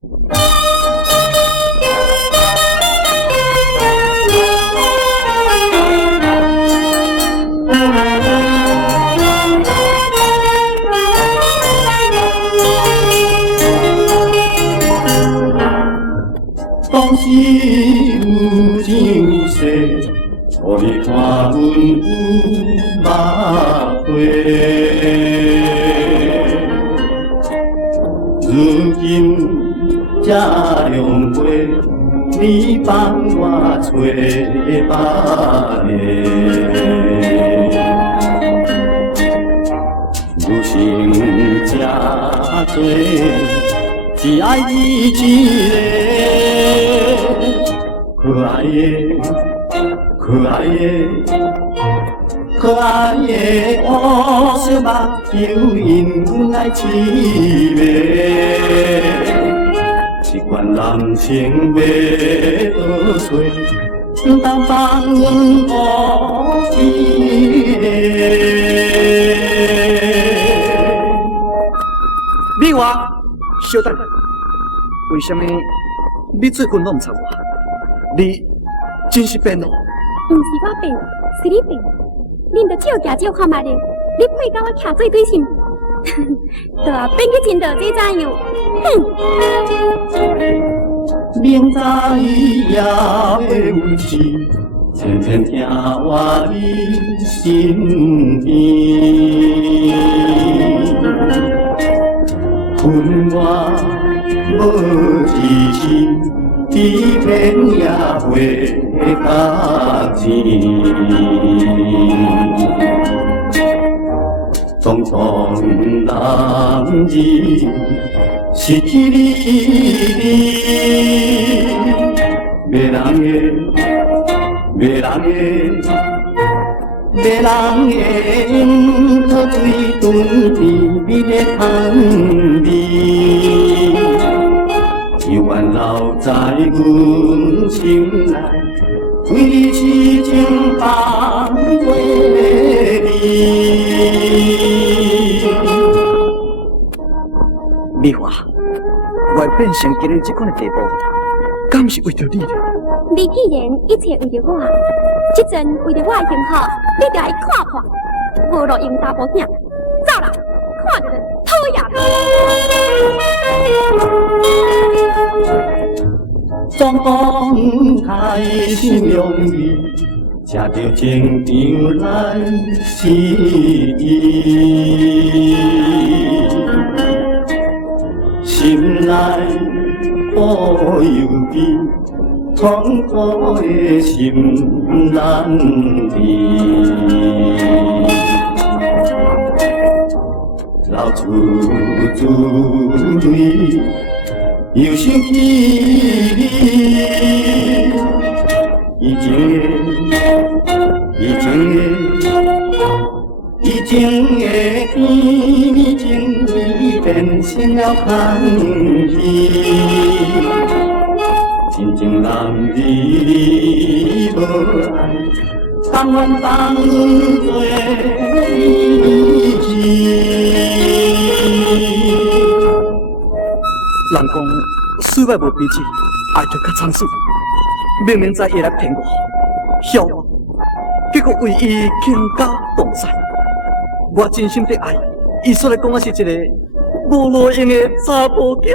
当时有情有势，互你看阮有目花。如今这两回，你帮我找别个，有情这多。只爱你一个，可爱的、可爱的、可爱的乌色目睭，因阮来痴迷。一罐男情要倒找，当放阮乌一个。美华。小等，为什么你最近拢唔睬我？你真是变咯？唔是我变，是你变。恁着少行少看卖咧，你配甲我徛做对心，大变去真道这怎样？哼！明早伊也会有事，天天听我你身边。恨我无志气，比天也会较甜。匆匆男儿失去你，袂人的，袂人的。别人的樱桃水炖甜蜜的香味，犹原留在阮心内，为你痴情放袂离。美华，我变成今日这款的地步，敢是为着你了？你既然一切为着我，这阵为着我的幸福，你着爱看看，无路用查甫囝，走啦，看着讨厌。总讲开心容易，吃着情场来失意，心内抱犹豫。痛苦的心难离，流出珠泪，又想起你。以前的甜蜜情意变成了空气。真情男儿你无爱，甘愿放阮做离弃。人讲水外无彼此，爱着较仓促。明明知伊来骗我、晓我，结果为伊倾家荡产。我真心的爱，伊说来讲我是一个无路用的查甫囝。